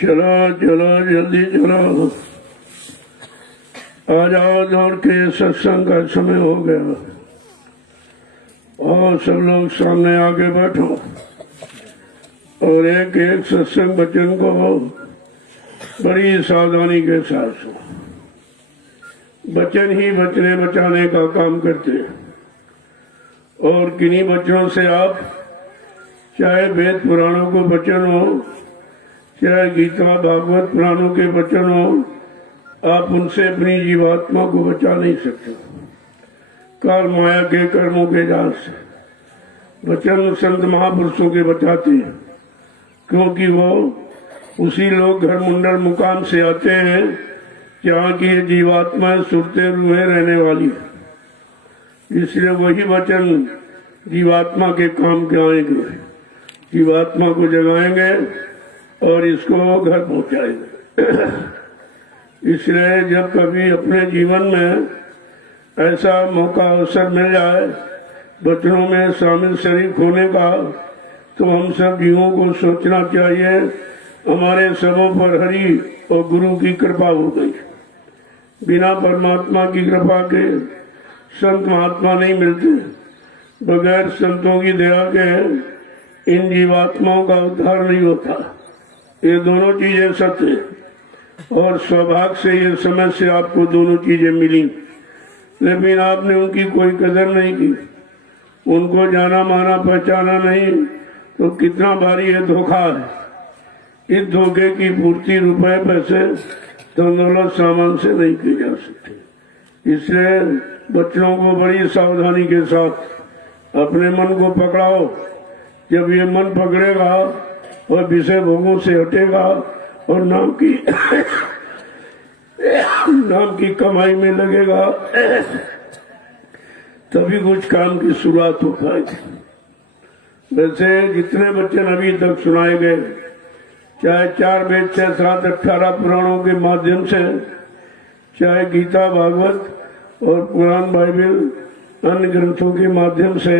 चलो चलो जल्दी चलो, आ जाओ दौड़ के, सत्संग का समय हो गया। और सब लोग सामने आके बैठो और एक एक सत्संग वचन को बड़ी सावधानी के साथ सुनो। वचन ही बचने बचाने का काम करते हैं और किन्हीं वचनों से आप, चाहे वेद पुराणों को वचन हो, चाहे गीता भागवत पुराणों के वचन हो, आप उनसे अपनी जीवात्मा को बचा नहीं सकते। काल माया के कर्मों के जाल से वचन संत महापुरुषों के बचाते हैं, क्योंकि वो उसी लोग घर मुंडल मुकाम से आते हैं जहाँ की ये जीवात्माएं सुरते रूहें रहने वाली है। इसलिए वही वचन जीवात्मा के काम के आएंगे, जीवात्मा को जगाएंगे और इसको घर पहुंचाएंगे। इसलिए जब कभी अपने जीवन में ऐसा मौका अवसर मिल जाए वचनों में शामिल शरीक होने का, तो हम सब जीवों को सोचना चाहिए हमारे सबों पर हरि और गुरु की कृपा हो गई। बिना परमात्मा की कृपा के संत महात्मा नहीं मिलते। बगैर संतों की दया के इन जीवात्माओं का उद्धार नहीं होता। ये दोनों चीजें सत्य है और सौभाग्य से ये समय से आपको दोनों चीजें मिली, लेकिन आपने उनकी कोई कदर नहीं की, उनको जाना माना पहचाना नहीं, तो कितना भारी ये धोखा है। इस धोखे की पूर्ति रुपए पैसे धन दौलत सामान से नहीं की जा सकती। इसलिए बच्चों को बड़ी सावधानी के साथ अपने मन को पकड़ाओ। जब ये मन पकड़ेगा और विषय भोगों से हटेगा और नाम की कमाई में लगेगा, तभी कुछ काम की शुरुआत हो पाएगी। वैसे जितने वचन अभी तक सुनाए गए, चाहे 4 वेद 6 7 18 पुराणों के माध्यम से, चाहे गीता भागवत और पुराण बाइबल अन्य ग्रंथों के माध्यम से,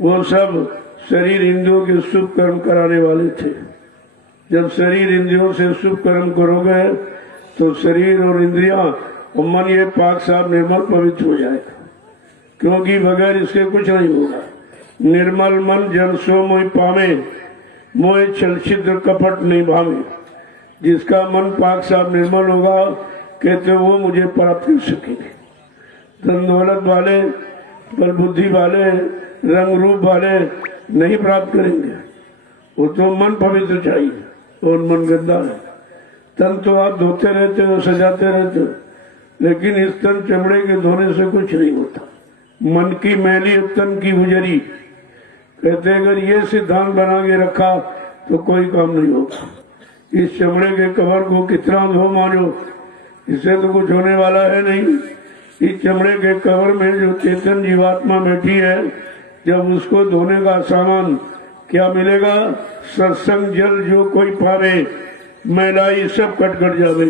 वो सब शरीर इंद्रियों के शुभ कर्म कराने वाले थे। जब शरीर इंद्रियों से शुभ कर्म करोगे तो शरीर और इंद्रियां और मन ये पाक साफ निर्मल पवित्र हो जाएगा, क्योंकि बगैर इसके कुछ नहीं होगा। निर्मल मन जन सो मोह पावे, मोह छल छिद्र कपट नहीं भावे। जिसका मन पाक साफ निर्मल होगा, कहते वो मुझे प्राप्त कर सकेंगे। धन दौलत वाले, बल बुद्धि वाले, रंग रूप वाले नहीं प्राप्त करेंगे। वो तो मन पवित्र चाहिए और मन गंदा है। तन तो आप धोते रहते हो, सजाते रहते हो, लेकिन इस तन चमड़े के धोने से कुछ नहीं होता। मन की मैली तन की गुजरी, कहते अगर ये सिद्धांत बना के रखा तो कोई काम नहीं होगा। इस चमड़े के कवर को कितना धो मानो, इससे तो कुछ होने वाला है नहीं। इस चमड़े के कवर में जो चेतन जीवात्मा बैठी है, जब उसको धोने का सामान क्या मिलेगा? सत्संग जल जो कोई पावे, मैलाई सब कट जावे।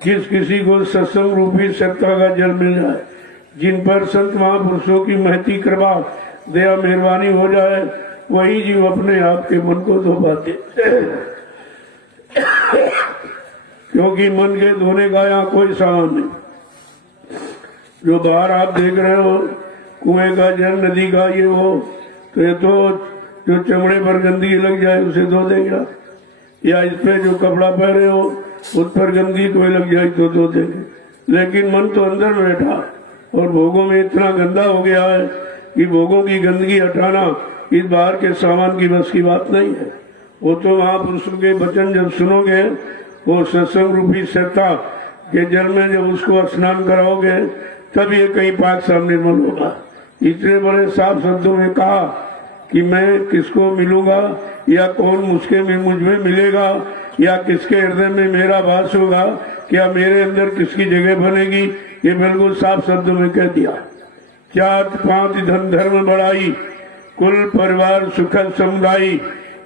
जिस किसी को सत्संग रूपी सत्ता का जल मिल जाए, जिन पर संत महापुरुषों की महती कृपा दया मेहरबानी हो जाए, वही जीव अपने आप के मन को धो पाते। क्योंकि मन के धोने का यहाँ कोई सामान नहीं। जो बाहर आप देख रहे हो, कुएं का जल, नदी का ये वो, तो ये तो जो चमड़े पर गंदगी लग जाए उसे धो देगा, या इस पे जो कपड़ा पहने हो उस पर गंदगी कोई लग जाए तो धो देंगे। लेकिन मन तो अंदर बैठा और भोगों में इतना गंदा हो गया है कि भोगों की गंदगी हटाना इस बाहर के सामान की बस की बात नहीं है। वो तो महापुरुषों के वचन जब सुनोगे, वो सत्संग रूपी सत्ता के जल में जब उसको स्नान कराओगे तब ये कहीं पाक सामने निर्मल होगा। इतने बड़े साफ शब्दों में कहा कि मैं किसको मिलूंगा या कौन मुझ में मिलेगा या किसके हृदय में मेरा वास होगा, क्या मेरे अंदर किसकी जगह बनेगी, ये बिल्कुल साफ शब्दों में कह दिया। जात पात धन धर्म बढ़ाई, कुल परिवार सुखद समुदायी,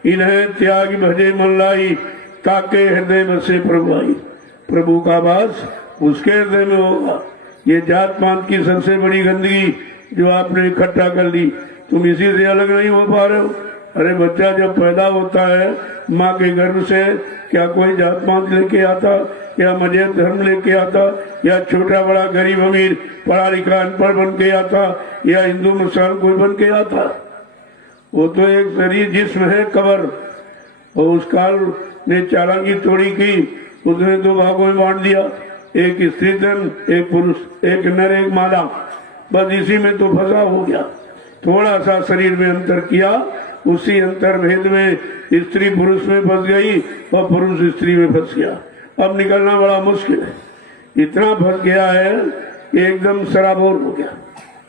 इन्हें त्याग भजे मन लाई, ताके हृदय बसे प्रभु आई। प्रभु का वास उसके हृदय में होगा। ये जात पात की सबसे बड़ी गंदगी जो आपने इकट्ठा कर ली, तुम इसी से अलग नहीं हो पा रहे हो। अरे बच्चा जब पैदा होता है माँ के गर्भ से, क्या कोई जात पात लेके आता या मजहब धर्म लेके आता या छोटा बड़ा गरीब अमीर पढ़ा लिखा अनपढ़ बन के आता या हिंदू मुसलमान कोई बन के आता? वो तो एक शरीर जिस्म है कबर। और उस काल ने चालाकी तोड़ी की, उसने दो भागों में बांट दिया, एक स्त्री धन एक पुरुष, एक नर एक मादा। बस इसी में तो फंसा हो गया। थोड़ा सा शरीर में अंतर किया, उसी अंतर भेद में स्त्री पुरुष में फंस गई और पुरुष स्त्री में फंस गया। अब निकलना बड़ा मुश्किल है। इतना फंस गया है कि एकदम सराबोर हो गया।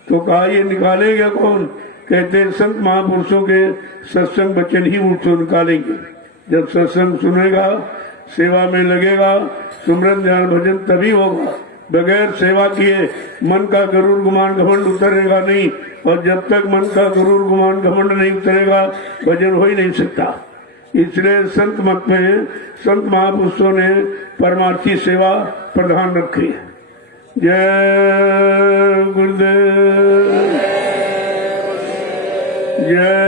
तो कहा ये निकालेगा कौन? कहते संत महापुरुषों के सत्संग वचन ही उसको निकालेंगे। जब सत्संग सुनेगा, सेवा में लगेगा, सुमरन ध्यान भजन तभी होगा। बगैर सेवा किए मन का गरुड़ गुमान घमंड उतरेगा नहीं, और जब तक मन का गरुड़ गुमान घमंड नहीं उतरेगा भजन हो ही नहीं सकता। इसलिए संत मत में संत महापुरुषों ने परमार्थी सेवा प्रधान रखी है। जय गुरुदेव, जय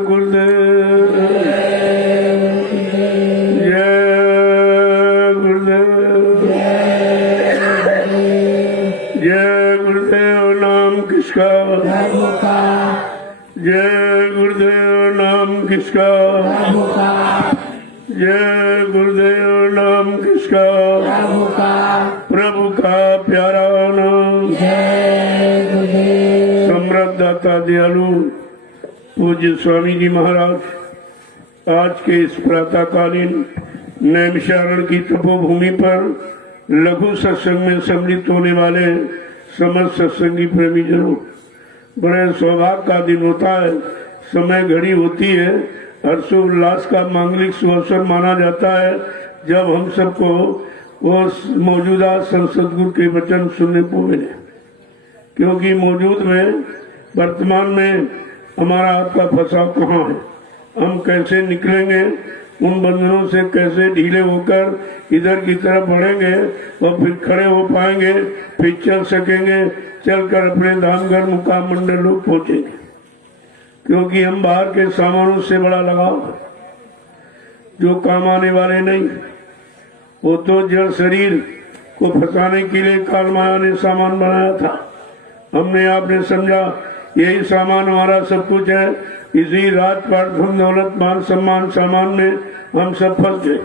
गुरुदेव, जय गुरुदेव, जय गुरुदेव। नाम किसका? जय गुरुदेव। नाम किसका? जय गुरुदेव। नाम किसका? प्रभु का प्यारा नाम। समृद्धाता दयालु पूज्य स्वामी जी महाराज आज के इस प्रातःकालीन नैमिषारण्य की तपोभूमि पर लघु सत्संग में सम्मिलित होने वाले समस्त सत्संगी प्रेमी जनों, बड़े सौभाग्य का दिन होता है। समय घड़ी होती है, हर्षोल्लास का मांगलिक सुअवसर माना जाता है जब हम सबको वो मौजूदा संसद गुरु के वचन सुनने को मिले। क्योंकि मौजूद में वर्तमान में हमारा आपका फंसाव कहाँ है, हम कैसे निकलेंगे, उन बंधनों से कैसे ढीले होकर इधर की तरफ बढ़ेंगे और फिर खड़े हो पाएंगे, फिर चल सकेंगे, चलकर अपने धामघर मुकाम मंडल लोग पहुंचेंगे। क्योंकि हम बाहर के सामानों से बड़ा लगाव है जो काम आने वाले नहीं। वो तो जड़ शरीर को फंसाने के लिए काल माया ने सामान बनाया था। हमने आपने समझा यही सामान हमारा सब कुछ है। इसी राजपाट धन दौलत मान सम्मान सामान में हम सब फंस गए।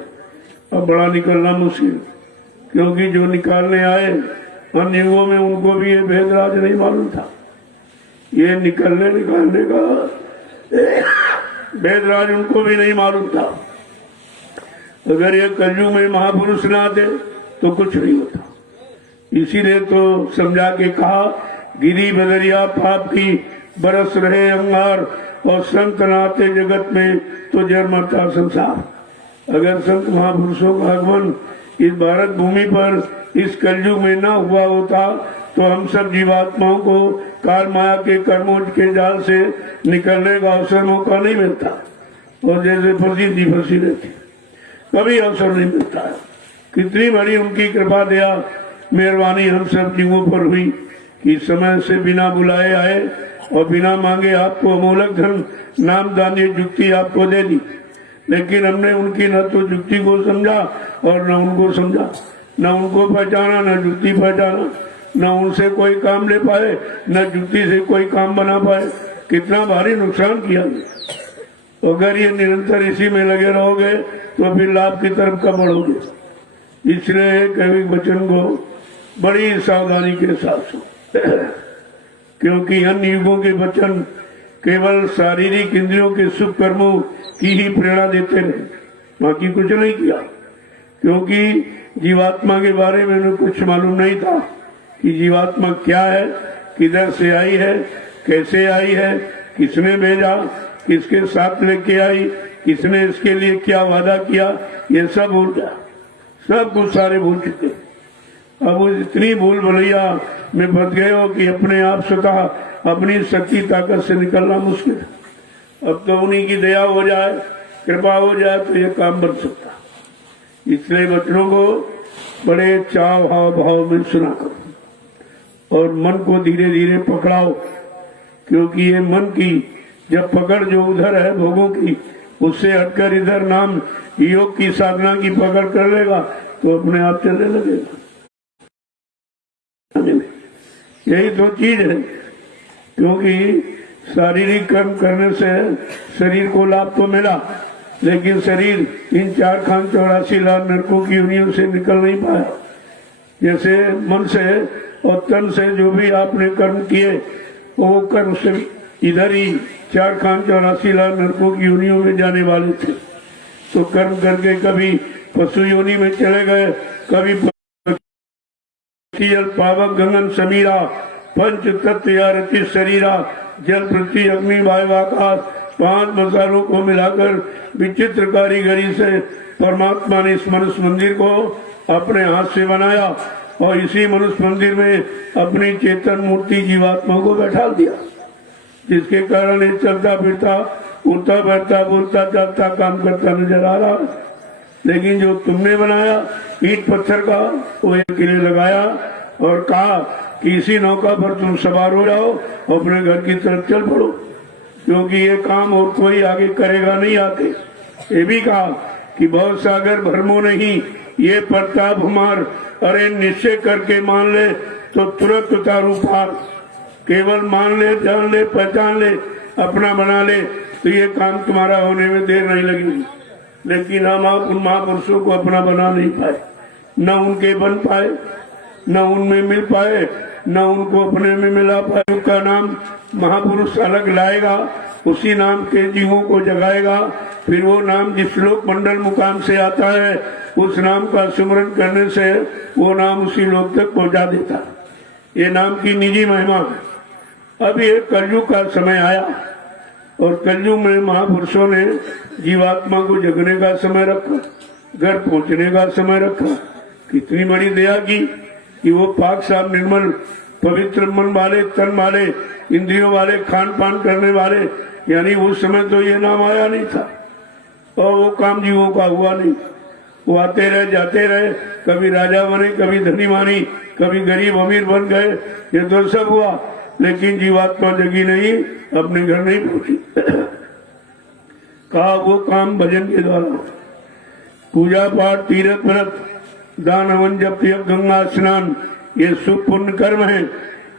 अब बड़ा निकलना मुश्किल, क्योंकि जो निकालने आए अन्य युगों में उनको भी ये भेदराज नहीं मालूम था। ये निकालने का भेदराज उनको भी नहीं मालूम था। अगर ये कलयुग में महापुरुष ना आते तो कुछ नहीं होता। इसीलिए तो समझा के कहा, गिरी बदरिया पाप की बरस रहे अंगार, और संत नाते जगत में तो जन्मता संसार। अगर संत महापुरुषों का आगमन इस भारत भूमि पर इस कलयुग में न हुआ होता तो हम सब जीवात्माओं को काल माया के कर्मों के जाल से निकलने का अवसर मौका नहीं मिलता। और जैसे फंसी फंसी रहती, कभी अवसर नहीं मिलता है। कितनी बड़ी उनकी कृपा दया मेहरबानी हम सब जीवों पर हुई कि समय से बिना बुलाए आए और बिना मांगे आपको अमूलक धन नाम दान युक्ति आपको दे दी। लेकिन हमने उनकी न तो युक्ति को समझा और न उनको समझा, न उनको पहचाना न युक्ति पहचाना, न उनसे कोई काम ले पाए न युक्ति से कोई काम बना पाए। कितना भारी नुकसान किया। अगर ये निरंतर इसी में लगे रहोगे तो फिर लाभ की तरफ कब बढ़ोगे। इसलिए कवि वचन को बड़ी सावधानी के साथ सुनो, क्योंकि अन्य युगों के वचन केवल शारीरिक इंद्रियों के सुख कर्मों की ही प्रेरणा देते रहे, बाकी कुछ नहीं किया। क्योंकि जीवात्मा के बारे में उन्हें कुछ मालूम नहीं था कि जीवात्मा क्या है, किधर से आई है, कैसे आई है, किसने भेजा, किसके साथ लेके आई, किसने इसके लिए क्या वादा किया, ये सब भूल गया। सब कुछ सारे भूल चुके। अब वो इतनी भूल भुलैया में फंस गए हो कि अपने आप स्वतः अपनी शक्ति ताकत से निकलना मुश्किल है। अब तो उन्हीं की दया हो जाए, कृपा हो जाए तो ये काम बन सकता। इसलिए बच्चों को बड़े चाव भाव में सुना करो और मन को धीरे धीरे पकड़ाओ, क्योंकि ये मन की जब पकड़ जो उधर है भोगों की, उससे हटकर इधर नाम योग की साधना की पकड़ कर लेगा तो अपने आप चलने लगेगा। यही तो चीज है। क्योंकि शारीरिक कर्म करने से शरीर को लाभ तो मिला, लेकिन शरीर इन 4,84 लाख नरकों की योनियों से निकल नहीं पाया। जैसे मन से और तन से जो भी आपने कर्म किए वो कर्म से इधर ही 4,84 लाख नरकों की योनियों में जाने वाले थे। तो कर्म करके कभी पशु योनि में चले गए, कभी जल पावक गगन समीरा, पंच तत्व या रति शरीरा, जल पृथ्वी अग्नि वायु आकाश 5 मसालों को मिलाकर विचित्र कारीगरी से परमात्मा ने इस मनुष्य मंदिर को अपने हाथ से बनाया और इसी मनुष्य मंदिर में अपनी चेतन मूर्ति जीवात्मा को बैठा दिया, जिसके कारण ये चलता फिरता उठता बैठता बोलता चलता काम करता नजर आ रहा है। लेकिन जो तुमने बनाया ईट पत्थर का, वो एक किले लगाया और कहा कि इसी नौका पर तुम सवार हो जाओ और अपने घर की तरफ चल पड़ो, क्योंकि ये काम और कोई आगे करेगा नहीं आते। ये भी कहा कि बहुत सागर भरमो नहीं, ये प्रताप हमार, अरे निश्चय करके मान ले तो तुरंत उतारू पार। केवल मान ले, जान ले, पहचान ले, अपना बना ले तो ये काम तुम्हारा होने में देर नहीं लगेगी। लेकिन हम आप उन महापुरुषों को अपना बना नहीं पाए, न उनके बन पाए, न उनमें मिल पाए, न उनको अपने में मिला पाए। उनका नाम महापुरुष अलग लाएगा, उसी नाम के जीवों को जगाएगा। फिर वो नाम जिस लोक मंडल मुकाम से आता है, उस नाम का सुमरन करने से वो नाम उसी लोक तक पहुंचा देता। ये नाम की निजी महिमा है। अब ये कलयुग का समय आया और कलयुग में महापुरुषों ने जीवात्मा को जगने का समय रखा, घर पहुंचने का समय रखा। कितनी बड़ी दया की कि वो पाक साफ निर्मल पवित्र मन वाले, तन वाले, इंद्रियों वाले, खान पान करने वाले, यानी उस समय तो ये नाम आया नहीं था और वो काम जीवों का हुआ नहीं। वो आते रहे जाते रहे, कभी राजा बने, कभी धनी मानी, कभी गरीब अमीर बन गए, ये तो सब हुआ, लेकिन जीवात्मा जगी नहीं, अपने घर नहीं पहुंची। कहा वो काम भजन के द्वारा, पूजा पाठ, तीर्थ व्रत, दान हवन, जप, यज्ञ, गंगा स्नान, ये शुभ पुण्य कर्म है।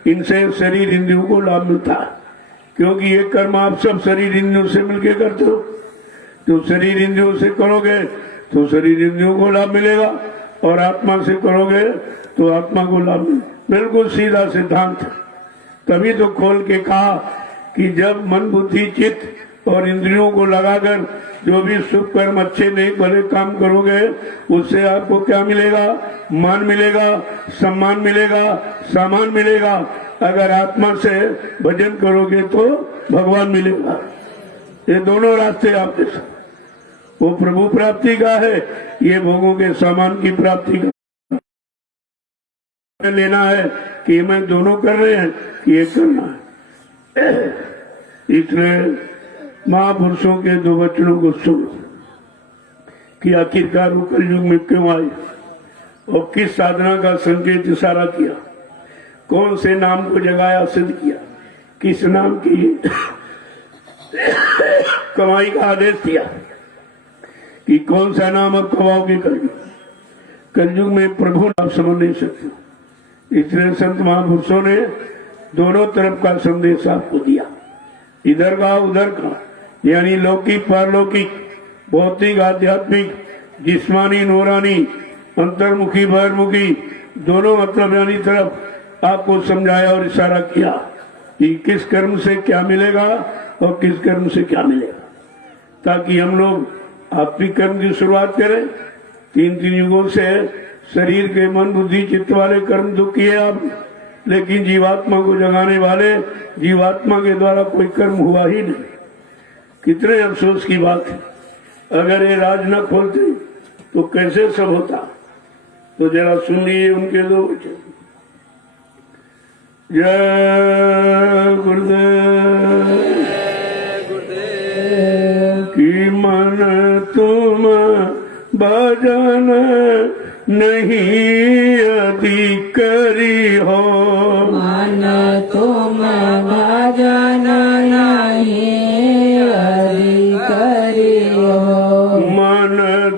इनसे शरीर इंद्रियों को लाभ मिलता है, क्योंकि ये कर्म आप सब शरीर इंद्रियों से मिलकर करते हो। तो शरीर इंद्रियों से करोगे तो शरीर इंद्रियों को लाभ मिलेगा, और आत्मा से करोगे तो आत्मा को लाभ मिलेगा। बिल्कुल सीधा सिद्धांत है। तभी तो खोल के कहा कि जब मन बुद्धि चित्त और इंद्रियों को लगाकर जो भी शुभ कर्म, अच्छे नेक भले काम करोगे, उससे आपको क्या मिलेगा? मान मिलेगा, सम्मान मिलेगा, सामान मिलेगा। अगर आत्मा से भजन करोगे तो भगवान मिलेगा। ये दोनों रास्ते आपके साथ, वो प्रभु प्राप्ति का है, ये भोगों के सामान की प्राप्ति का लेना है कि मैं दोनों कर रहे हैं कि एक करना है। इसलिए महापुरुषों के दो वचनों को सुनो कि आखिरकार वो कलयुग में क्यों आए और किस साधना का संकेत इशारा किया, कौन से नाम को जगाया, सिद्ध किया, किस नाम की कमाई का आदेश दिया कि कौन सा नाम अब कमाओगे। कलयुग में प्रभु आप समझ नहीं सकते। इसलिए संत महापुरुषों ने दोनों तरफ का संदेश आपको दिया, इधर का उधर का, यानी लौकिक पारलौकिक, भौतिक आध्यात्मिक, जिस्मानी नूरानी, अंतर्मुखी बहिर्मुखी, दोनों मतलब यानी तरफ आपको समझाया और इशारा किया कि किस कर्म से क्या मिलेगा और किस कर्म से क्या मिलेगा, ताकि हम लोग आत्मिक कर्म की शुरुआत करें। 3 युगों से शरीर के मन बुद्धि चित्त वाले कर्म तो किए आप, लेकिन जीवात्मा को जगाने वाले जीवात्मा के द्वारा कोई कर्म हुआ ही नहीं। कितने अफसोस की बात है। अगर ये राज न खोलते तो कैसे सब होता। तो जरा सुनिए उनके दो वचन। जय गुरुदेव की मन तुम भजन नहीं अधिकारी हो, मन तुम भजन नहीं अधिकारी हो, मन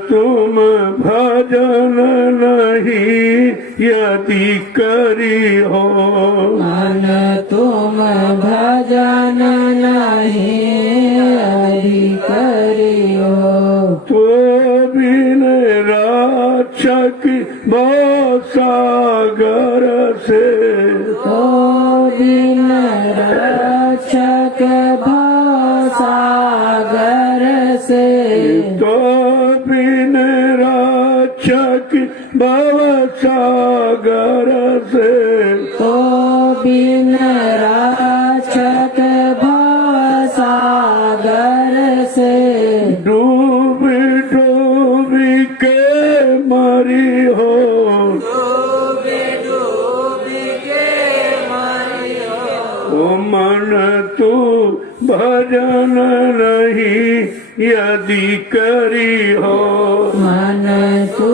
तुम भजन नहीं अधिकारी हो, मन तुम भजन नहीं अधिकारी हो। तो बिन रक्षक सागर से, तो बिन रक्षक सागर से, तो बिन रक्षक सागर से, तो बिन रक्षक सागर से, डूब डूब के मरी हो, ओ मन तू भजन नहीं यदि करी हो, मन तू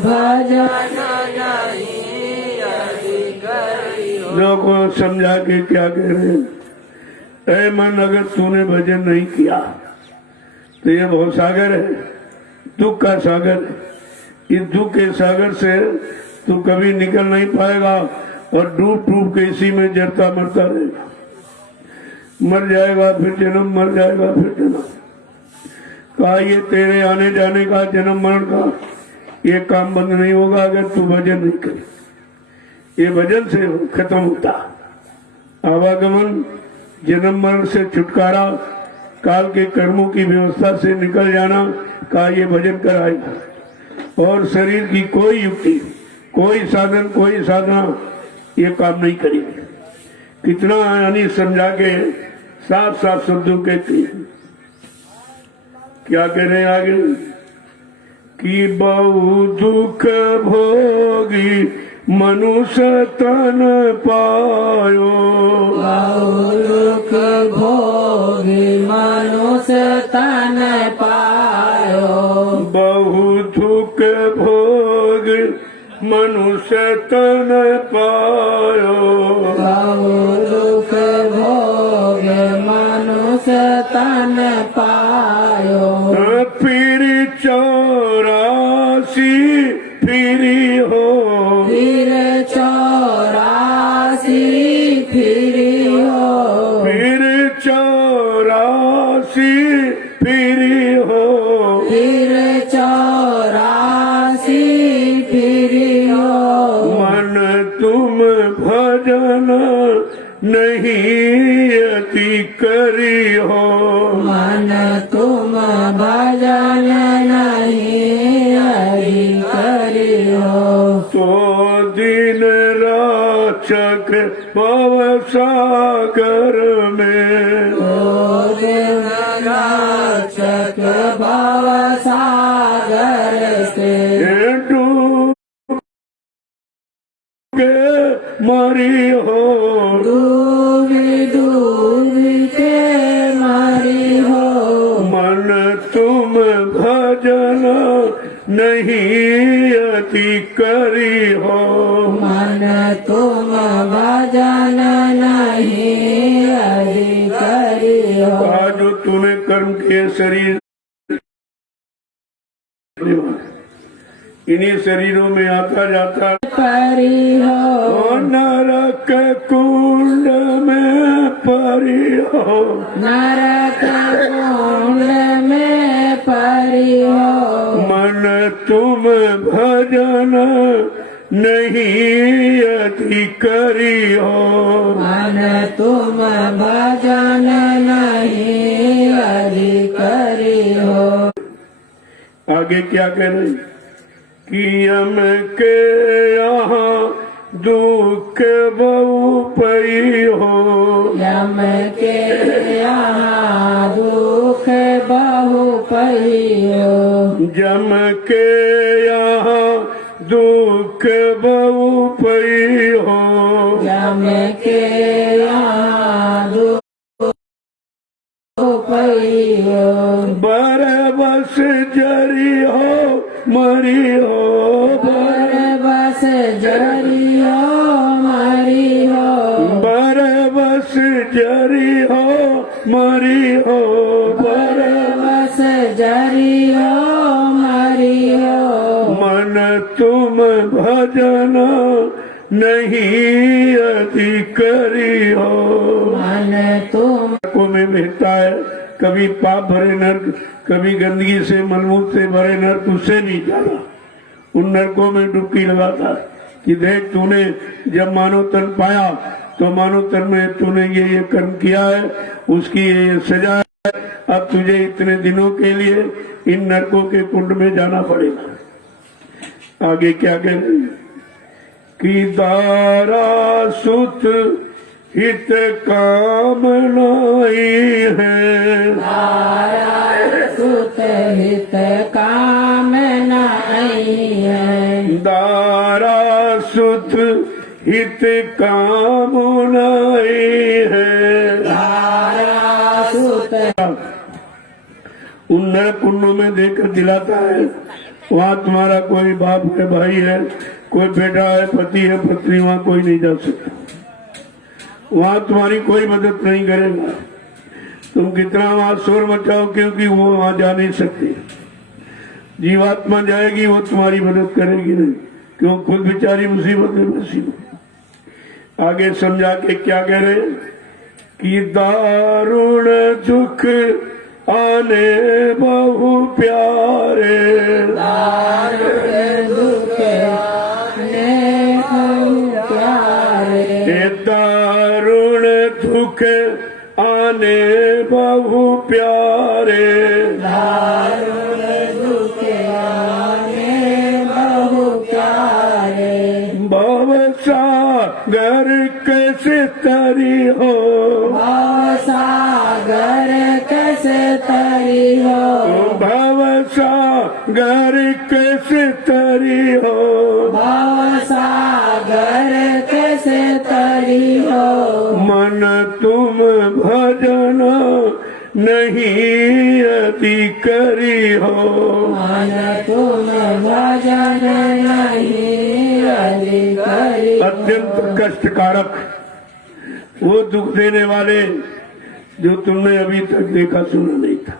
भजन नहीं अधिकारी हो। लोगों को समझा के क्या कह रहे हैं। ऐ मन, अगर तूने भजन नहीं किया तो ये बहुत सागर है, दुख का सागर है। इस दुख के सागर से तू कभी निकल नहीं पाएगा और डूब डूब के इसी में जरता मरता रहेगा। मर जाएगा फिर जन्म, मर जाएगा फिर जन्म। कहा ये तेरे आने जाने का, जन्म मरण का ये काम बंद नहीं होगा अगर तू भजन नहीं करे। ये भजन से खत्म होता। आवागमन, जन्म मरण से छुटकारा, काल के कर्मों की व्यवस्था से निकल जाना का ये भजन कराएगा। और शरीर की कोई युक्ति, कोई साधन, कोई साधना ये काम नहीं करेगी। कितना यानी समझा के साफ साफ शब्दों कहती है। क्या कह रहे हैं आगे कि बहु दुख भोगी मनुष्य तन पायो, बहु दुख भोगी मनुष्य तन पायो, बहु दुख भोग मनुष्य तन पायो, बहु दुख भोग मनुष्य तन पायो, फिर 84 फिरी हो, फिर 84 फिरी हो, फिर 84 फिरी हो, फिर 84 फिरी हो। मन तुम भजन नहीं अति करी हो, मन तुम भजन नहीं अधिकारी हो, तो दिन राचक भव सागर में, तो दिन रक्षक भव सागर से, डूब के मरी हो, डूबी डूबी के मरी हो, मन तुम भजन नहीं अति करी हो, मन तुम भजन नहीं अधिकारी हो। आज जो तूने कर्म किए शरीर, इन्हीं शरीरों में आता जाता परी हो, और नरक कुंड में परी हो, नरक कुंड में परी हो, मन तुम भजन नहीं अति करी हो, मन तुम भजन नहीं आगे क्या कह रहे कि यम के यहाँ दुख बहु पई हो, यम के यहाँ दुख बहु पहियो, जम के यहाँ दुख बहु पई हो, यम के यहाँ दुख पहियो, बरबस जरी हो मरी हो, बस जरी हो मरी हो, बरबस जरी हो मरी हो, बस जरी हो मरी हो, मन तुम भजन नहीं यदि करी हो। मन तुम नरकों में मिलता है, कभी पाप भरे नर्क, कभी गंदगी से मलमूत्र से भरे नर्क, उससे नहीं जाना। उन नरकों में डुबकी लगाता कि देख तूने जब मानव तन पाया तो मानव तन में तूने ये कर्म किया है, उसकी ये सजा है। अब तुझे इतने दिनों के लिए इन नरकों के कुंड में जाना पड़ेगा। आगे क्या कह रहे हैं कि दारा सुत हित कामनाई है, सुत हित काम नहीं है, दारा सुत हित कामनाई है। सुत उन नर कुंडों में देकर दिलाता है, वहाँ तुम्हारा कोई बाप है, भाई है, कोई बेटा है, पति है, पत्नी, वहाँ कोई नहीं जा सकता। वहाँ तुम्हारी कोई मदद नहीं करेगा। तुम कितना वहाँ शोर मचाओ, क्योंकि वो वहाँ जा नहीं सकती। जीवात्मा जाएगी, वो तुम्हारी मदद करेगी नहीं, क्यों? खुद बेचारी मुसीबत में फंसी। आगे समझा के क्या कह रहे कि दारुण दुख आने बहु प्यारे, दुख आने प्यारे, दारुण दुख आने बहु प्यारे, दुख आने बहु प्यारे, भव सागर कैसे तरी हो, सागर कैसे तरी हो, भव सागर कैसे तरी हो, सागर कैसे तरी हो, मन तुम भजन नहीं यदि करी हो। मन तुम भजन नहीं यदि करी हो। अत्यंत कष्टकारक वो दुख देने वाले जो तुमने अभी तक देखा सुना नहीं था।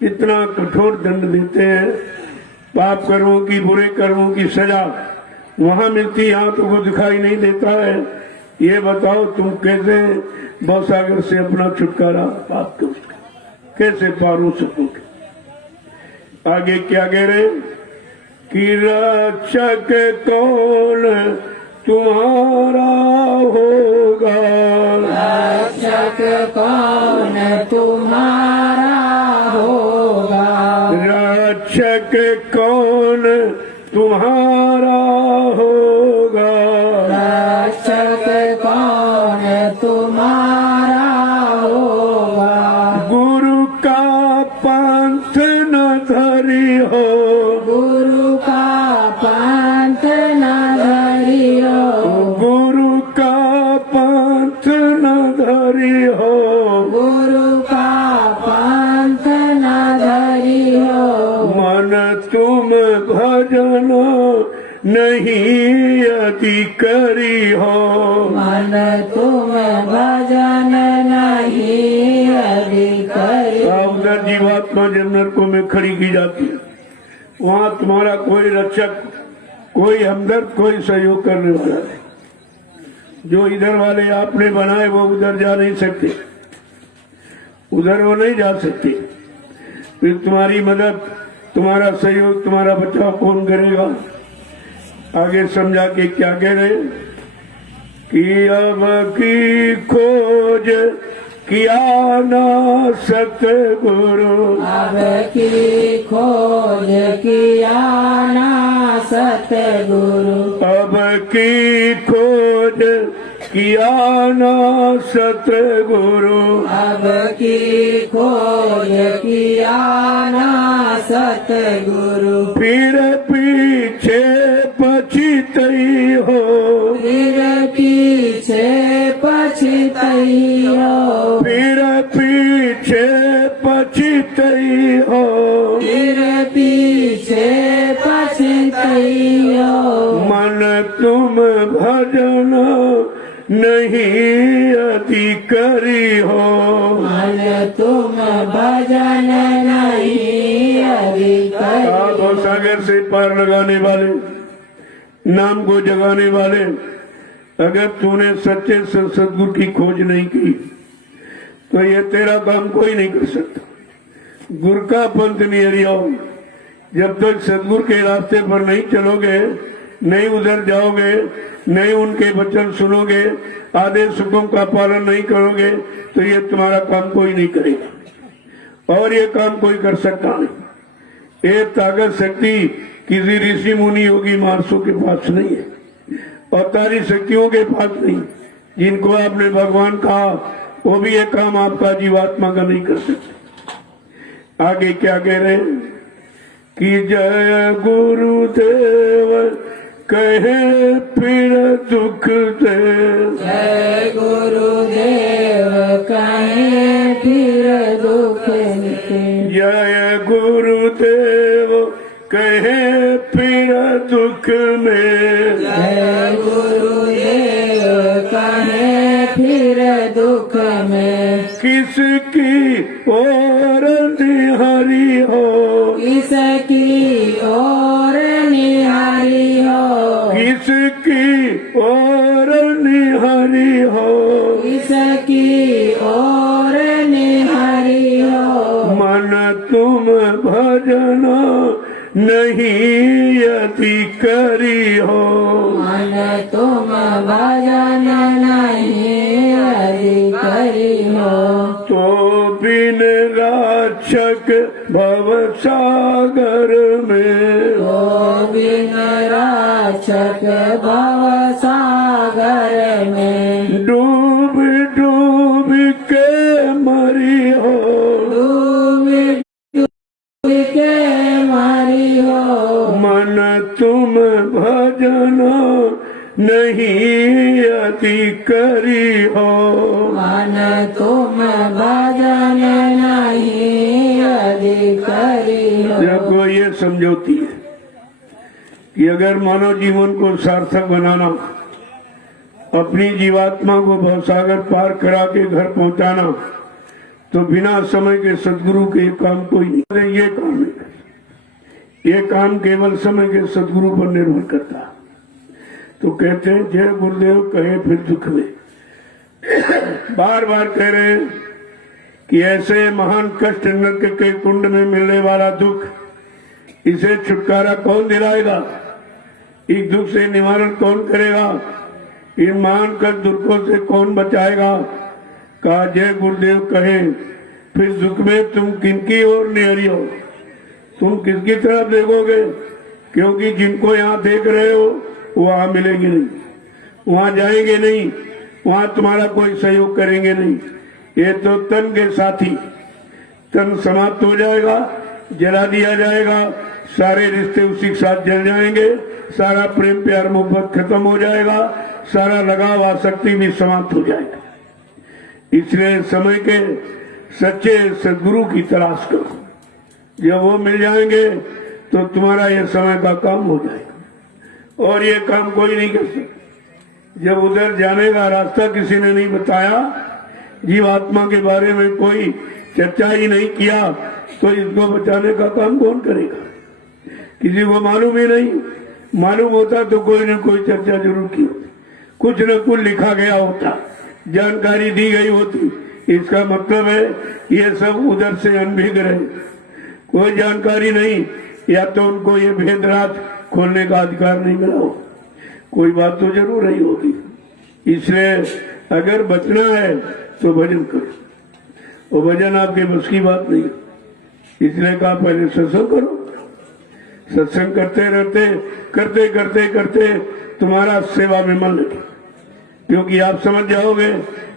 इतना कठोर दंड देते हैं, पाप कर्मों की, बुरे कर्मों की सजा वहां मिलती, यहाँ तो वो दिखाई नहीं देता है। ये बताओ तुम कैसे भवसागर से अपना छुटकारा पाप कर कैसे पार हो सकोगे? आगे क्या कह रहे कि रक्षक कौन तुम्हारा होगा, रक्षक कौन तुम्हारा होगा, रक्षक कौन तुम्हारा होगा, रक्षक कौन तुम्हारा होगा, गुरु का पंथ न धरी हो, गुरु का पंथ न धरी हो, गुरु का पंथ न धरी हो, गुरु का पंथ न धरी हो, मन तुम भजन नहीं यदि करी हो, मन तुम भजन नहीं यदि करी। उधर जीवात्मा जब नरकों में खड़ी की जाती है, वहाँ तुम्हारा कोई रक्षक, कोई हमदर्द, कोई सहयोग करने वाला नहीं। जो इधर वाले आपने बनाए वो उधर जा नहीं सकते, उधर वो नहीं जा सकते। फिर तुम्हारी मदद, तुम्हारा सहयोग, तुम्हारा बचाव कौन करेगा? आगे समझा के क्या कह रहे कि अब की खोज किया ना सतगुरु अब की खोज किया ना सतगुरु अब की खोज किया ना सतगुरु अब की खोज किया ना सतगुरु फिर पीछे पछितई हो फिर पीछे पछतइयो फिर पीछे पछितई हो फिर पीछे पछतइयो मन तुम भजन नहीं अधिकारी हो मन तुम भजन नहीं अधिकारी आप सागर से पार लगाने वाले नाम को जगाने वाले अगर तूने सच्चे सदगुरु की खोज नहीं की तो ये तेरा काम कोई नहीं कर सकता। गुरु का पंथ नहीं हरियाओ जब तक सदगुरु के रास्ते पर नहीं चलोगे, नहीं उधर जाओगे, नहीं उनके वचन सुनोगे, आदेश हुक्म का पालन नहीं करोगे तो ये तुम्हारा काम कोई नहीं करेगा और ये काम कोई कर सकता नहीं। ये ताकत शक्ति किसी ऋषि मुनि योगी महाराजों के पास नहीं है और तारी शक्तियों के पास नहीं। जिनको आपने भगवान कहा वो भी ये काम आपका जीवात्मा का नहीं कर सकते। आगे क्या कह रहे हैं कि जय गुरुदेव कहे फिर दुख दे जय गुरुदेव कहे फिर दुख मिटे जय गुरुदेव कहे फिर दुख में जय गुरुदेव कहे फिर दुख में किसकी और निहारी हो इसकी और निहारी हो किसकी और निहारी हो इसकी और निहारी हो मन तुम भजन नहीं अधिकारी हो मन तुम भजन नहीं अधिकारी हो तो बिन राक्षक भव सागर में गोविंद राक्षक भव सागर में डूब डूब के मरी हो डूब डूब के मारी हो मन तुम भजन नहीं अधिकारी हो मन तुम भजन नहीं अधिकारी हो देखो ये समझौती है कि अगर मानव जीवन को सार्थक बनाना, अपनी जीवात्मा को भवसागर पार करा के घर पहुंचाना, तो बिना समय के सदगुरु के काम कोई नहीं। ये काम है, ये काम केवल समय के सदगुरु पर निर्भर करता है। तो कहते हैं जय गुरुदेव कहे फिर दुख में बार बार कह रहे हैं कि ऐसे महान कष्ट नरक के कुंड में मिलने वाला दुख, इसे छुटकारा कौन दिलाएगा, इस दुख से निवारण कौन करेगा, इन महान कष्ट दुखों से कौन बचाएगा। कहा जय गुरुदेव कहे फिर दुख में तुम किनकी ओर निहरी हो, तुम किसकी तरफ देखोगे, क्योंकि जिनको यहाँ देख रहे हो वहां मिलेंगे नहीं, वहां जाएंगे नहीं, वहां तुम्हारा कोई सहयोग करेंगे नहीं। ये तो तन के साथी, तन समाप्त हो जाएगा, जला दिया जाएगा, सारे रिश्ते उसी के साथ जल जाएंगे, सारा प्रेम प्यार मोहब्बत खत्म हो जाएगा, सारा लगाव आसक्ति भी समाप्त हो जाएगा। इसलिए समय के सच्चे सदगुरु की तलाश करो, जब वो मिल जाएंगे तो तुम्हारा ये समय का काम हो जाएगा और ये काम कोई नहीं कर सकता। जब उधर जाने का रास्ता किसी ने नहीं बताया, जीवात्मा के बारे में कोई चर्चा ही नहीं किया, तो इसको बचाने का काम कौन करेगा। किसी को मालूम ही नहीं, मालूम होता तो कोई न कोई चर्चा जरूर की होती, कुछ न कुछ लिखा गया होता, जानकारी दी गई होती। इसका मतलब है ये सब उधर से अनभिज्ञ रहे, कोई जानकारी नहीं, या तो उनको ये भेद रात खोलने का अधिकार नहीं मिला हो, कोई बात तो जरूर रही होगी। इसलिए अगर बचना है तो भजन करो, वो भजन आपके बस की बात नहीं, इसलिए कहा पहले सत्संग करो। सत्संग करते रहते करते करते करते तुम्हारा सेवा में मन लगे, क्योंकि आप समझ जाओगे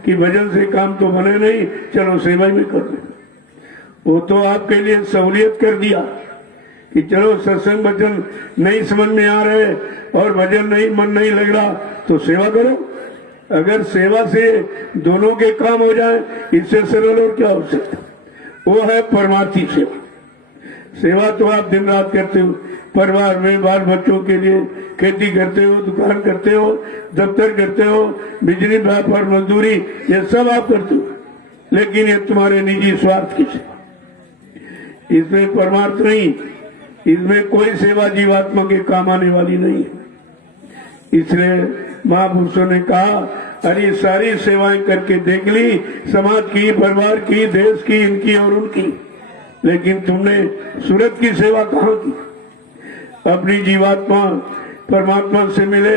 कि भजन से काम तो बने नहीं, चलो सेवा में कर दो। वो तो आपके लिए सहूलियत कर दिया कि चलो सत्संग भजन नहीं समझ में आ रहे और भजन नहीं मन नहीं लग रहा तो सेवा करो। अगर सेवा से दोनों के काम हो जाए, इससे सरल और क्या हो सकता। वो है परमार्थी सेवा। सेवा तो आप दिन रात करते हो, परिवार में बाल बच्चों के लिए खेती करते हो, दुकान करते हो, दफ्तर करते हो, बिजली व्यापार मजदूरी, ये सब आप करते हो, लेकिन ये तुम्हारे निजी स्वार्थ की सेवा, इसमें परमार्थ नहीं, इसमें कोई सेवा जीवात्मा के काम आने वाली नहीं है। इसलिए महापुरुषों ने कहा, अरे सारी सेवाएं करके देख ली, समाज की, परिवार की, देश की, इनकी और उनकी, लेकिन तुमने सूरत की सेवा कहाँ की। अपनी जीवात्मा परमात्मा से मिले,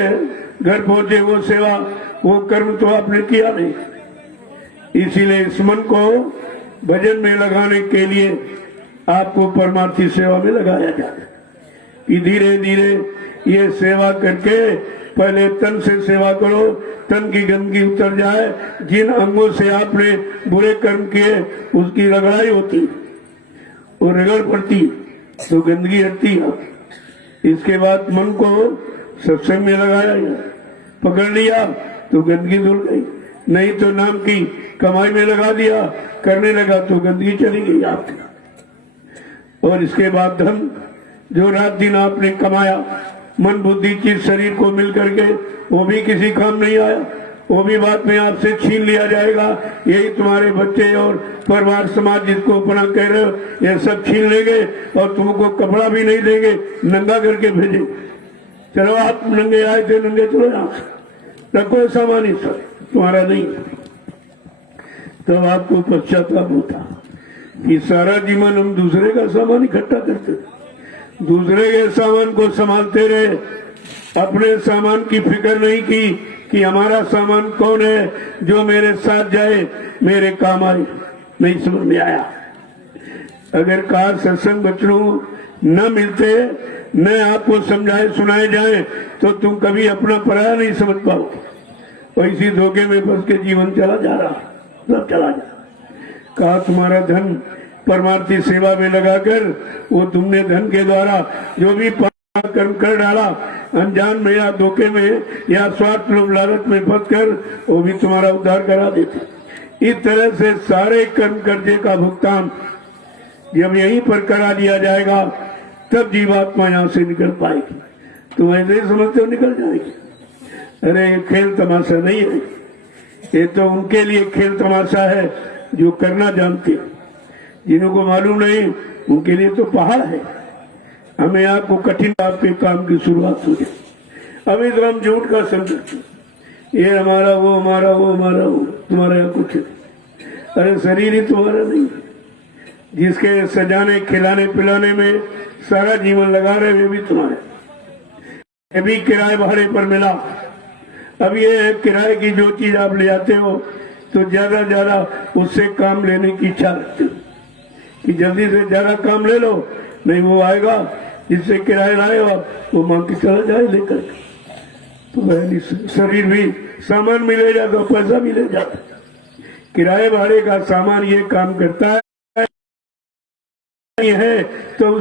घर पहुंचे, वो सेवा वो कर्म तो आपने किया नहीं। इसीलिए इस मन को भजन में लगाने के लिए आपको परमार्थी सेवा में लगाया जाए कि धीरे धीरे ये सेवा करके पहले तन से सेवा करो, तन की गंदगी उतर जाए। जिन अंगों से आपने बुरे कर्म किए उसकी रगड़ाई होती, वो रगड़ पड़ती तो गंदगी हटती है। इसके बाद मन को सत्संग में लगाया गया, पकड़ लिया तो गंदगी धुल गई, नहीं तो नाम की कमाई में लगा दिया, करने लगा तो गंदगी चली गई आपकी। और इसके बाद धन जो रात दिन आपने कमाया, मन बुद्धि चित्त शरीर को मिल करके, वो भी किसी काम नहीं आया, वो भी बाद में आपसे छीन लिया जाएगा। यही तुम्हारे बच्चे और परिवार समाज जिसको अपना कह रहे हो, ये सब छीन लेंगे और तुमको कपड़ा भी नहीं देंगे, नंगा करके भेजेंगे। चलो आप नंगे आए थे, नंगे चलो यहाँ से, रखो सामान ही सब तुम्हारा नहीं। तब आपको पश्चाताप होता कि सारा जीवन हम दूसरे का सामान इकट्ठा करते, दूसरे के सामान को संभालते रहे, अपने सामान की फिक्र नहीं की कि हमारा सामान कौन है जो मेरे साथ जाए, मेरे काम आए। नहीं समझ में आया। अगर कहा सत्संग बचनों न मिलते, न आपको समझाए सुनाए जाए, तो तुम कभी अपना पराया नहीं समझ पाओगे। वैसी धोखे में फंस के जीवन चला जा रहा, सब चला जा। कहा तुम्हारा धन परमार्थी सेवा में लगाकर, वो तुमने धन के द्वारा जो भी कर्म कर डाला, अनजान में या धोखे में या स्वार्थ लोभ लालच में फंस कर, वो भी तुम्हारा उद्धार करा देते। इस तरह से सारे कर्म कर्जे का भुगतान जब यहीं पर करा दिया जाएगा, तब जीवात्मा यहाँ से निकल पाएगी। तुम ऐसे ही समझते हो निकल जाएगी। अरे ये खेल तमाशा नहीं है, ये तो उनके लिए खेल तमाशा है जो करना जानते हैं। जिनको मालूम नहीं उनके लिए तो पहाड़ है। हमें आपको कठिन आपके काम की शुरुआत हो जाए। अभी तो हम झूठ का समझते, ये हमारा वो हमारा वो हमारा वो, तुम्हारा यहाँ कुछ नहीं। अरे शरीर ही तुम्हारा नहीं, जिसके सजाने खिलाने पिलाने में सारा जीवन लगा रहे वे भी तुम्हारे। ये भी किराए भाड़े पर मिला। अब ये है किराए की जो चीज आप ले आते हो तो ज्यादा उससे काम लेने की इच्छा रखते हो कि जल्दी से ज्यादा काम ले लो, नहीं वो आएगा जिससे किराए लाए और वो मांग के चला जाए लेकर। तो शरीर भी सामान मिले जाता, पैसा मिले जाता। किराए भाड़े का सामान ये काम करता है तो